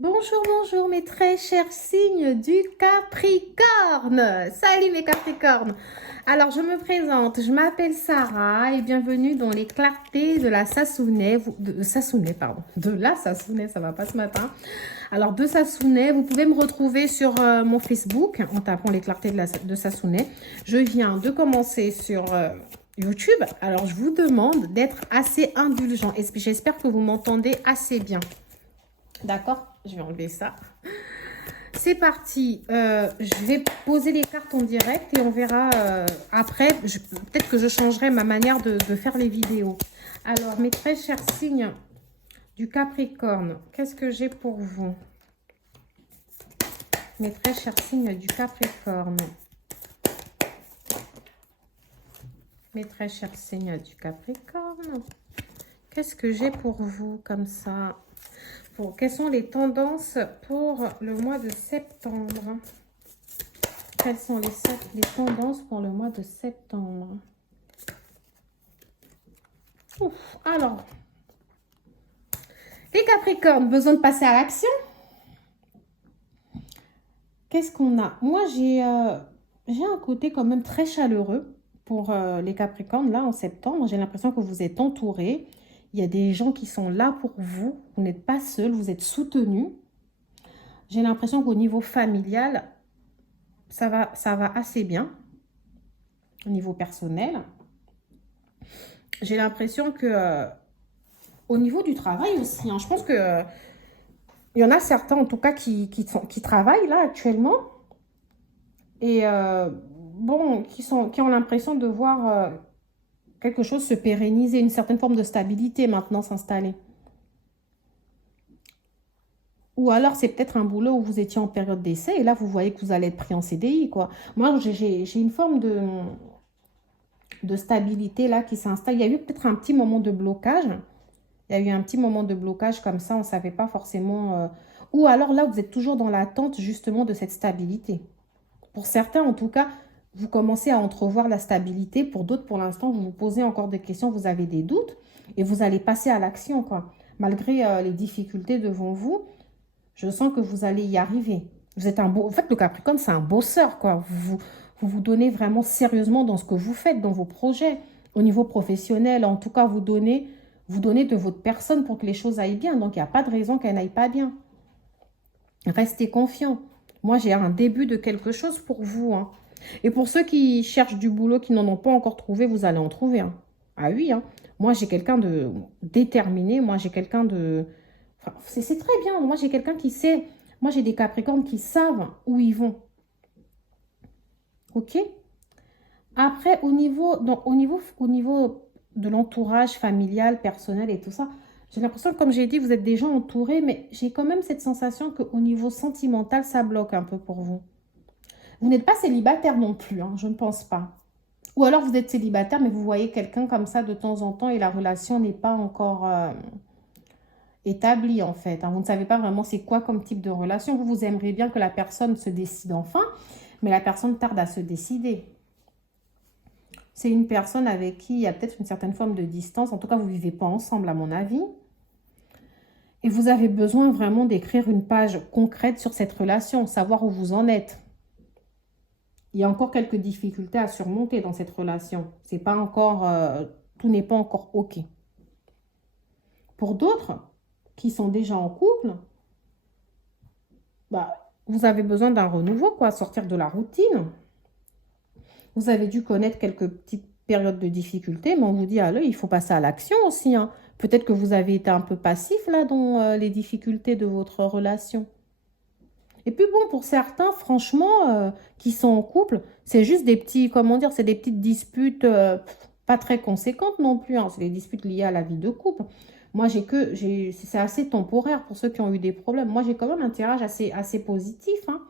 Bonjour, bonjour mes très chers signes du Capricorne. Salut mes Capricornes. Alors je me présente, je m'appelle Sarah et bienvenue dans les clartés de la Sassounais, de la Sassounais, ça va pas ce matin. Alors de Sassounais, vous pouvez me retrouver sur mon Facebook en tapant les clartés de Sassounais. Je viens de commencer sur YouTube, alors je vous demande d'être assez indulgent et j'espère que vous m'entendez assez bien. D'accord, je vais enlever ça. C'est parti. Je vais poser les cartes en direct et on verra après. Peut-être que je changerai ma manière de faire les vidéos. Alors, mes très chers signes du Capricorne, qu'est-ce que j'ai pour vous? Mes très chers signes du Capricorne. Mes très chers signes du Capricorne. Qu'est-ce que j'ai pour vous comme ça? Quelles sont les tendances pour le mois de septembre? Quelles sont les tendances pour le mois de septembre? Ouf, alors, les Capricornes, besoin de passer à l'action? Qu'est-ce qu'on a? Moi, j'ai un côté quand même très chaleureux pour les Capricornes, là, en septembre. J'ai l'impression que vous êtes entourés. Il y a des gens qui sont là pour vous. Vous n'êtes pas seul, vous êtes soutenus. J'ai l'impression qu'au niveau familial, ça va assez bien. Au niveau personnel. J'ai l'impression que au niveau du travail aussi, hein, je pense que il y en a certains en tout cas qui travaillent là actuellement et bon, qui ont l'impression de voir quelque chose se pérenniser, une certaine forme de stabilité maintenant s'installer. Ou alors c'est peut-être un boulot où vous étiez en période d'essai et là vous voyez que vous allez être pris en CDI, quoi. Moi j'ai une forme de stabilité là qui s'installe. Il y a eu peut-être un petit moment de blocage. Il y a eu un petit moment de blocage comme ça, on ne savait pas forcément. Ou alors là, vous êtes toujours dans l'attente justement de cette stabilité. Pour certains, en tout cas, vous commencez à entrevoir la stabilité. Pour d'autres, pour l'instant, vous vous posez encore des questions, vous avez des doutes et vous allez passer à l'action, quoi. Malgré les difficultés devant vous, je sens que vous allez y arriver. Vous êtes un beau... En fait, le Capricorne, c'est un bosseur, quoi. Vous donnez vraiment sérieusement dans ce que vous faites, dans vos projets. Au niveau professionnel, en tout cas, vous donnez de votre personne pour que les choses aillent bien. Donc, il n'y a pas de raison qu'elles n'aillent pas bien. Restez confiants. Moi, j'ai un début de quelque chose pour vous, hein. Et pour ceux qui cherchent du boulot, qui n'en ont pas encore trouvé, vous allez en trouver, hein. Ah oui, hein. Moi, j'ai quelqu'un de déterminé. Moi, j'ai quelqu'un de... Enfin, c'est très bien. Moi, j'ai quelqu'un qui sait. Moi, j'ai des Capricornes qui savent où ils vont. OK? Après, au niveau de l'entourage familial, personnel et tout ça, j'ai l'impression que, comme j'ai dit, vous êtes déjà entourés, mais j'ai quand même cette sensation qu'au niveau sentimental, ça bloque un peu pour vous. Vous n'êtes pas célibataire non plus, hein, je ne pense pas. Ou alors vous êtes célibataire, mais vous voyez quelqu'un comme ça de temps en temps et la relation n'est pas encore établie en fait, hein. Vous ne savez pas vraiment c'est quoi comme type de relation. Vous aimeriez bien que la personne se décide enfin, mais la personne tarde à se décider. C'est une personne avec qui il y a peut-être une certaine forme de distance. En tout cas, vous ne vivez pas ensemble, à mon avis. Et vous avez besoin vraiment d'écrire une page concrète sur cette relation, savoir où vous en êtes. Il y a encore quelques difficultés à surmonter dans cette relation. C'est pas encore, tout n'est pas encore OK. Pour d'autres qui sont déjà en couple, bah, vous avez besoin d'un renouveau, quoi, sortir de la routine. Vous avez dû connaître quelques petites périodes de difficulté, mais on vous dit, allez, il faut passer à l'action aussi, hein. Peut-être que vous avez été un peu passif là dans les difficultés de votre relation. Et puis bon, pour certains, franchement, qui sont en couple, c'est juste des petits, comment dire, c'est des petites disputes pas très conséquentes non plus, hein. C'est des disputes liées à la vie de couple. Moi, c'est assez temporaire pour ceux qui ont eu des problèmes. Moi, j'ai quand même un tirage assez positif, hein.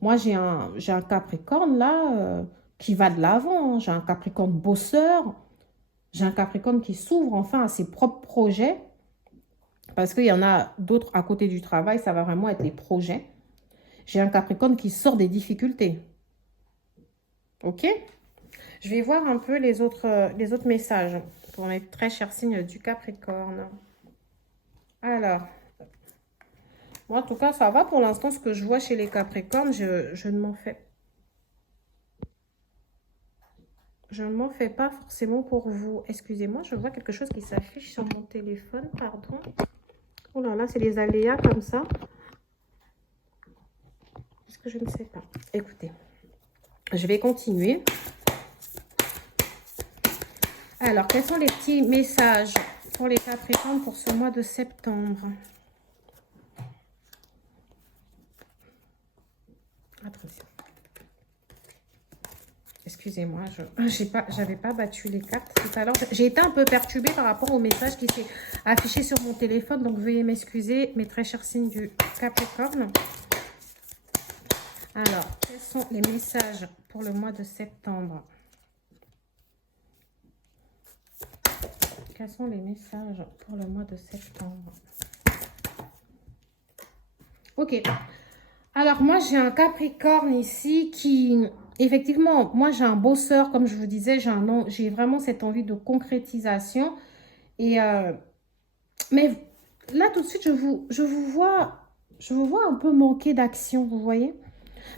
Moi, j'ai un Capricorne là qui va de l'avant, hein. J'ai un Capricorne bosseur. J'ai un Capricorne qui s'ouvre enfin à ses propres projets. Parce qu'il y en a d'autres à côté du travail, ça va vraiment être les projets. J'ai un Capricorne qui sort des difficultés. OK? Je vais voir un peu les autres messages pour mes très chers signes du Capricorne. Alors, Moi, en tout cas, ça va pour l'instant. Ce que je vois chez les Capricornes, je ne m'en fais. Je ne m'en fais pas forcément pour vous. Excusez-moi, je vois quelque chose qui s'affiche sur mon téléphone. Pardon. Oh là là, c'est les aléas comme ça. Est-ce que je ne sais pas? Écoutez, je vais continuer. Alors, quels sont les petits messages pour les Capricornes pour ce mois de septembre? Attention. Excusez-moi, j'avais pas battu les cartes tout à l'heure. J'ai été un peu perturbée par rapport au message qui s'est affiché sur mon téléphone. Donc, veuillez m'excuser, mes très chers signes du Capricorne. Alors, quels sont les messages pour le mois de septembre? Quels sont les messages pour le mois de septembre? Ok. Alors, moi, j'ai un Capricorne ici qui... Effectivement, moi, j'ai un bosseur, comme je vous disais, j'ai vraiment cette envie de concrétisation. Et mais là, tout de suite, je vous vois un peu manquer d'action, vous voyez?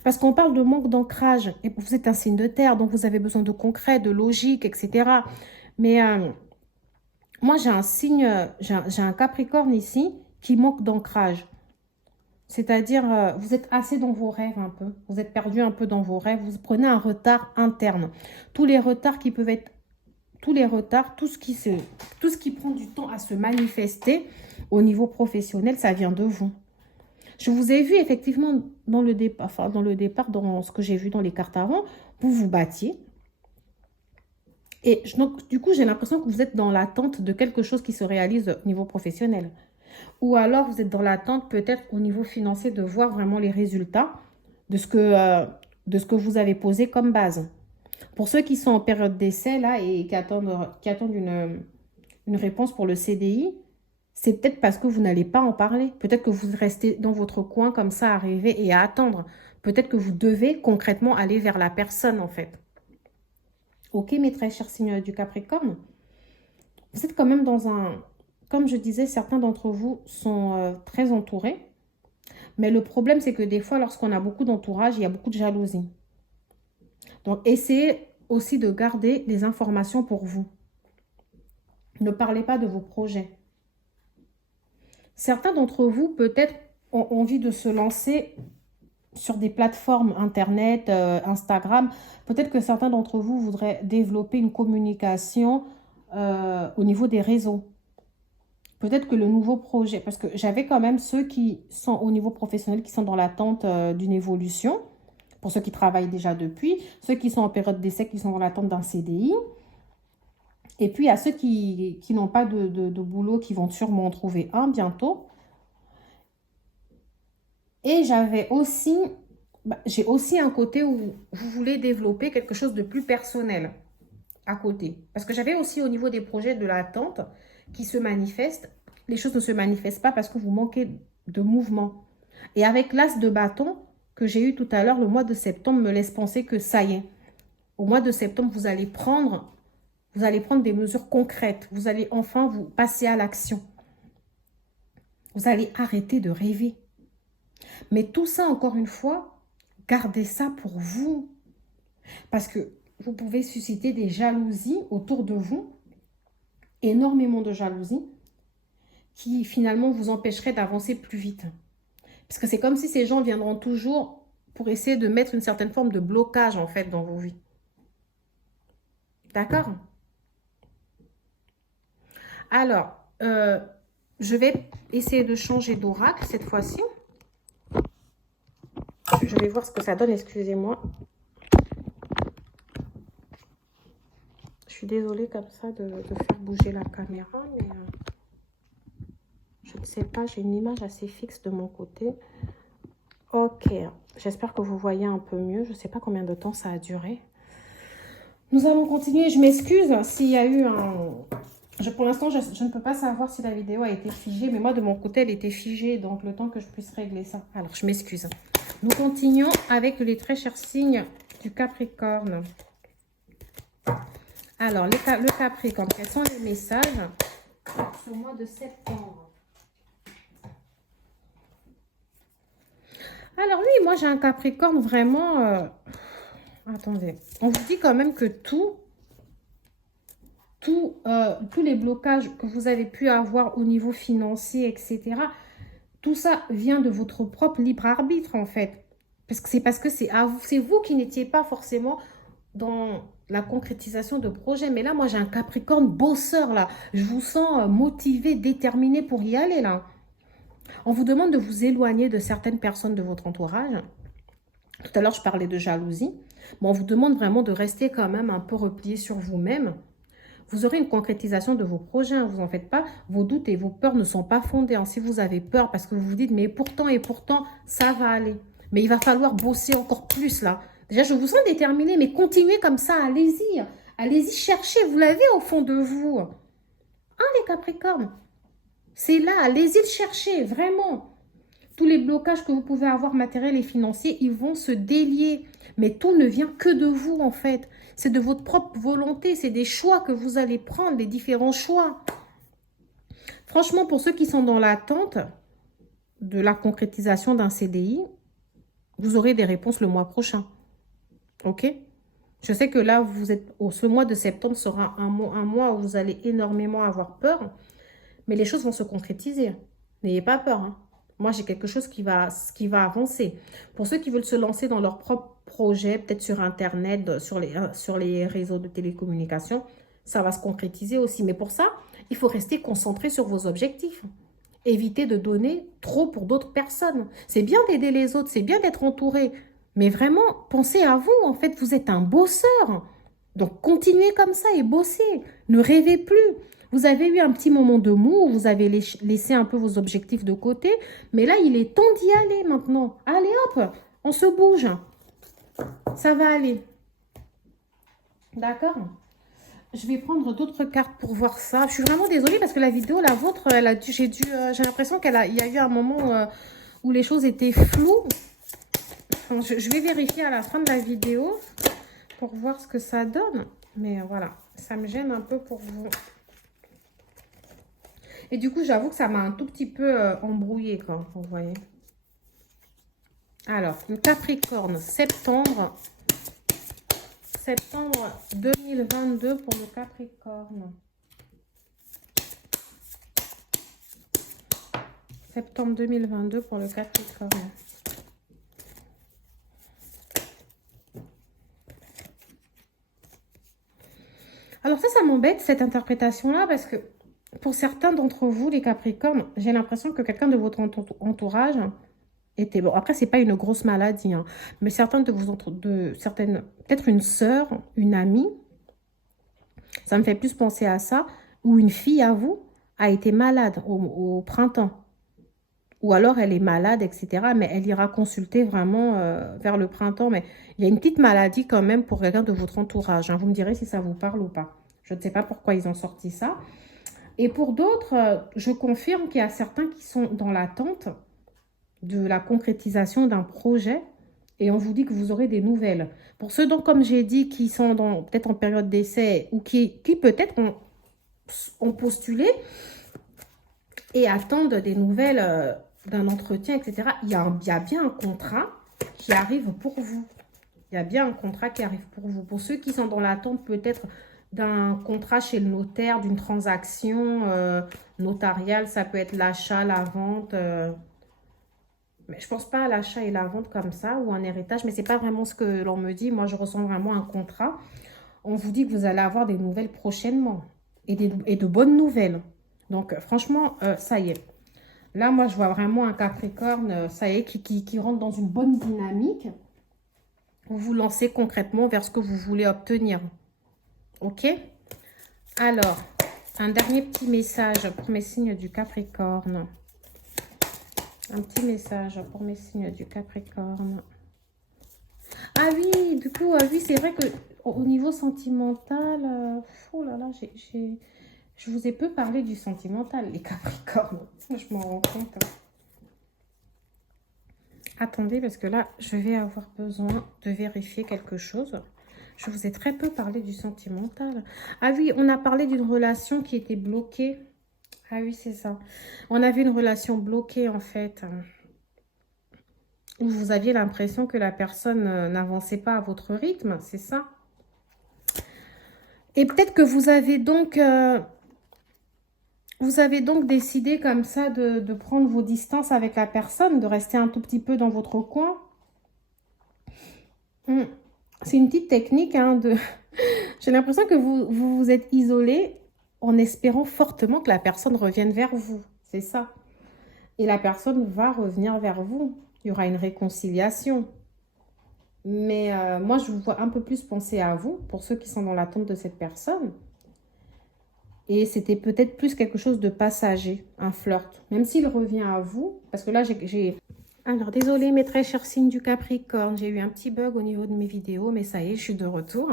Parce qu'on parle de manque d'ancrage. Et vous êtes un signe de terre, donc vous avez besoin de concret, de logique, etc. Mais moi, j'ai un signe, j'ai un Capricorne ici qui manque d'ancrage. C'est-à-dire, vous êtes assez dans vos rêves un peu. Vous êtes perdu un peu dans vos rêves. Vous prenez un retard interne. Tous les retards qui peuvent être... Tous les retards, tout ce qui prend du temps à se manifester au niveau professionnel, ça vient de vous. Je vous ai vu effectivement dans le départ, dans ce que j'ai vu dans les cartes avant, vous vous battiez. Et donc, du coup, j'ai l'impression que vous êtes dans l'attente de quelque chose qui se réalise au niveau professionnel. Ou alors, vous êtes dans l'attente peut-être au niveau financier de voir vraiment les résultats de ce que vous avez posé comme base. Pour ceux qui sont en période d'essai là et qui attendent une réponse pour le CDI, c'est peut-être parce que vous n'allez pas en parler. Peut-être que vous restez dans votre coin comme ça à rêver et à attendre. Peut-être que vous devez concrètement aller vers la personne en fait. Ok, mes très chers signes du Capricorne, vous êtes quand même dans un... Comme je disais, certains d'entre vous sont très entourés. Mais le problème, c'est que des fois, lorsqu'on a beaucoup d'entourage, il y a beaucoup de jalousie. Donc, essayez aussi de garder les informations pour vous. Ne parlez pas de vos projets. Certains d'entre vous, peut-être, ont envie de se lancer sur des plateformes Internet, Instagram. Peut-être que certains d'entre vous voudraient développer une communication au niveau des réseaux. Peut-être que le nouveau projet, parce que j'avais quand même ceux qui sont au niveau professionnel, qui sont dans l'attente d'une évolution, pour ceux qui travaillent déjà depuis, ceux qui sont en période d'essai, qui sont dans l'attente d'un CDI, et puis à ceux qui n'ont pas de boulot, qui vont sûrement en trouver un bientôt. Et j'ai aussi un côté où vous voulez développer quelque chose de plus personnel à côté. Parce que j'avais aussi au niveau des projets de l'attente qui se manifestent. Les choses ne se manifestent pas parce que vous manquez de mouvement. Et avec l'as de bâton que j'ai eu tout à l'heure, le mois de septembre me laisse penser que ça y est. Au mois de septembre, vous allez prendre des mesures concrètes. Vous allez enfin vous passer à l'action. Vous allez arrêter de rêver. Mais tout ça, encore une fois, gardez ça pour vous. Parce que vous pouvez susciter des jalousies autour de vous, énormément de jalousie, qui finalement vous empêcherait d'avancer plus vite. Parce que c'est comme si ces gens viendront toujours pour essayer de mettre une certaine forme de blocage en fait dans vos vies. D'accord? Alors, je vais essayer de changer d'oracle cette fois-ci. Je vais voir ce que ça donne, excusez-moi. Je suis désolée comme ça de faire bouger la caméra, mais je ne sais pas, j'ai une image assez fixe de mon côté. Ok, j'espère que vous voyez un peu mieux. Je ne sais pas combien de temps ça a duré. Nous allons continuer. Je m'excuse s'il y a eu un... pour l'instant, je ne peux pas savoir si la vidéo a été figée, mais moi, de mon côté, elle était figée, donc le temps que je puisse régler ça. Alors, je m'excuse. Nous continuons avec les très chers signes du Capricorne. Alors, le Capricorne, quels sont les messages pour ce mois de septembre? Alors oui, moi j'ai un Capricorne vraiment... Attendez, on vous dit quand même que tous les blocages que vous avez pu avoir au niveau financier, etc., tout ça vient de votre propre libre arbitre en fait. Parce que c'est vous qui n'étiez pas forcément dans la concrétisation de projets. Mais là, moi j'ai un Capricorne bosseur là. Je vous sens motivé, déterminé pour y aller là. On vous demande de vous éloigner de certaines personnes de votre entourage. Tout à l'heure, je parlais de jalousie. Mais on vous demande vraiment de rester quand même un peu replié sur vous-même. Vous aurez une concrétisation de vos projets, hein, vous en faites pas. Vos doutes et vos peurs ne sont pas fondés. Hein. Si vous avez peur parce que vous vous dites, mais pourtant et pourtant, ça va aller. Mais il va falloir bosser encore plus là. Déjà, je vous sens déterminé, mais continuez comme ça, allez-y. Allez-y, cherchez, vous l'avez au fond de vous. Ah, les Capricornes, c'est là, allez-y le chercher, vraiment. Tous les blocages que vous pouvez avoir matériels et financiers, ils vont se délier. Mais tout ne vient que de vous, en fait. C'est de votre propre volonté. C'est des choix que vous allez prendre, les différents choix. Franchement, pour ceux qui sont dans l'attente de la concrétisation d'un CDI, vous aurez des réponses le mois prochain. OK? Je sais que là, ce mois de septembre sera un mois où vous allez énormément avoir peur. Mais les choses vont se concrétiser. N'ayez pas peur, hein. Moi, j'ai quelque chose qui va avancer. Pour ceux qui veulent se lancer dans leur propre projet, peut-être sur Internet, sur les réseaux de télécommunications, ça va se concrétiser aussi. Mais pour ça, il faut rester concentré sur vos objectifs. Évitez de donner trop pour d'autres personnes. C'est bien d'aider les autres, c'est bien d'être entouré. Mais vraiment, pensez à vous. En fait, vous êtes un bosseur. Donc, continuez comme ça et bossez. Ne rêvez plus. Vous avez eu un petit moment de mou, vous avez laissé un peu vos objectifs de côté, mais là, il est temps d'y aller maintenant. Allez hop, on se bouge. Ça va aller. D'accord? Je vais prendre d'autres cartes pour voir ça. Je suis vraiment désolée parce que la vidéo, la vôtre, j'ai l'impression il y a eu un moment où les choses étaient floues. Donc, je vais vérifier à la fin de la vidéo pour voir ce que ça donne. Mais voilà, ça me gêne un peu pour vous. Et du coup, j'avoue que ça m'a un tout petit peu embrouillé, quoi, vous voyez. Alors, le Capricorne, septembre 2022 pour le Capricorne. Septembre 2022 pour le Capricorne. Alors ça m'embête, cette interprétation-là, parce que pour certains d'entre vous, les Capricornes, j'ai l'impression que quelqu'un de votre entourage était... Bon, après, c'est pas une grosse maladie, hein, mais certains certaines, peut-être une sœur, une amie, ça me fait plus penser à ça, ou une fille à vous a été malade au printemps. Ou alors elle est malade, etc. Mais elle ira consulter vraiment vers le printemps. Mais il y a une petite maladie quand même pour quelqu'un de votre entourage. Hein. Vous me direz si ça vous parle ou pas. Je ne sais pas pourquoi ils ont sorti ça. Et pour d'autres, je confirme qu'il y a certains qui sont dans l'attente de la concrétisation d'un projet. Et on vous dit que vous aurez des nouvelles. Pour ceux, donc, comme j'ai dit, qui sont peut-être en période d'essai ou qui peut-être ont postulé et attendent des nouvelles d'un entretien, etc. Il y a bien un contrat qui arrive pour vous. Il y a bien un contrat qui arrive pour vous. Pour ceux qui sont dans l'attente peut-être d'un contrat chez le notaire, d'une transaction notariale, ça peut être l'achat, la vente. Mais je ne pense pas à l'achat et la vente comme ça ou un héritage, mais ce n'est pas vraiment ce que l'on me dit. Moi, je ressens vraiment un contrat. On vous dit que vous allez avoir des nouvelles prochainement et de bonnes nouvelles. Donc, franchement, ça y est. Là, moi, je vois vraiment un Capricorne, ça y est, qui rentre dans une bonne dynamique. Vous vous lancez concrètement vers ce que vous voulez obtenir. OK? Alors, un dernier petit message pour mes signes du Capricorne. Un petit message pour mes signes du Capricorne. Ah oui, du coup, oui, c'est vrai que au niveau sentimental, oh là là, je vous ai peu parlé du sentimental, les Capricornes. Je m'en rends compte. Attendez, parce que là, je vais avoir besoin de vérifier quelque chose. Je vous ai très peu parlé du sentimental. Ah oui, on a parlé d'une relation qui était bloquée. Ah oui, c'est ça. On avait une relation bloquée, en fait. Vous aviez l'impression que la personne n'avançait pas à votre rythme, c'est ça? Et peut-être que vous avez donc décidé comme ça de prendre vos distances avec la personne, de rester un tout petit peu dans votre coin. C'est une petite technique, hein, de... J'ai l'impression que vous vous êtes isolé en espérant fortement que la personne revienne vers vous. C'est ça. Et la personne va revenir vers vous. Il y aura une réconciliation. Mais moi, je vous vois un peu plus penser à vous, pour ceux qui sont dans l'attente de cette personne. Et c'était peut-être plus quelque chose de passager, un flirt. Même s'il revient à vous, parce que là, j'ai... Alors, désolée, mes très chers signes du Capricorne, j'ai eu un petit bug au niveau de mes vidéos, mais ça y est, je suis de retour.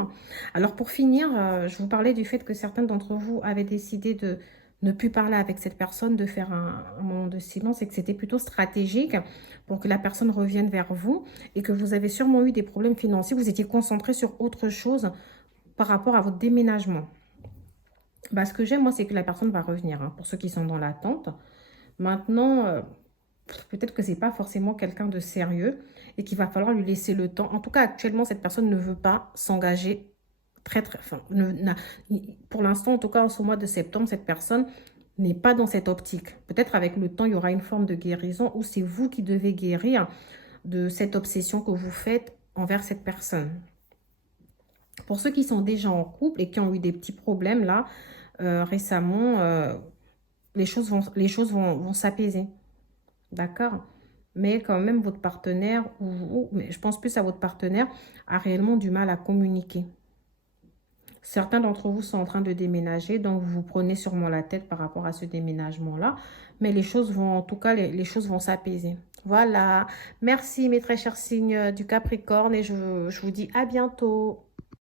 Alors, pour finir, je vous parlais du fait que certains d'entre vous avaient décidé de ne plus parler avec cette personne, de faire un moment de silence, et que c'était plutôt stratégique pour que la personne revienne vers vous, et que vous avez sûrement eu des problèmes financiers, vous étiez concentré sur autre chose par rapport à votre déménagement. Bah, ce que j'aime, moi, c'est que la personne va revenir, hein, pour ceux qui sont dans l'attente. Maintenant, peut-être que ce n'est pas forcément quelqu'un de sérieux et qu'il va falloir lui laisser le temps. En tout cas, actuellement, cette personne ne veut pas s'engager enfin, pour l'instant, en tout cas, en ce mois de septembre, cette personne n'est pas dans cette optique. Peut-être avec le temps, il y aura une forme de guérison où c'est vous qui devez guérir de cette obsession que vous faites envers cette personne. Pour ceux qui sont déjà en couple et qui ont eu des petits problèmes là, récemment, les choses vont s'apaiser. D'accord? Mais quand même, votre partenaire, mais je pense plus à votre partenaire, a réellement du mal à communiquer. Certains d'entre vous sont en train de déménager, donc vous vous prenez sûrement la tête par rapport à ce déménagement-là. Mais les choses vont, en tout cas, les choses vont s'apaiser. Voilà. Merci mes très chers signes du Capricorne et je vous dis à bientôt.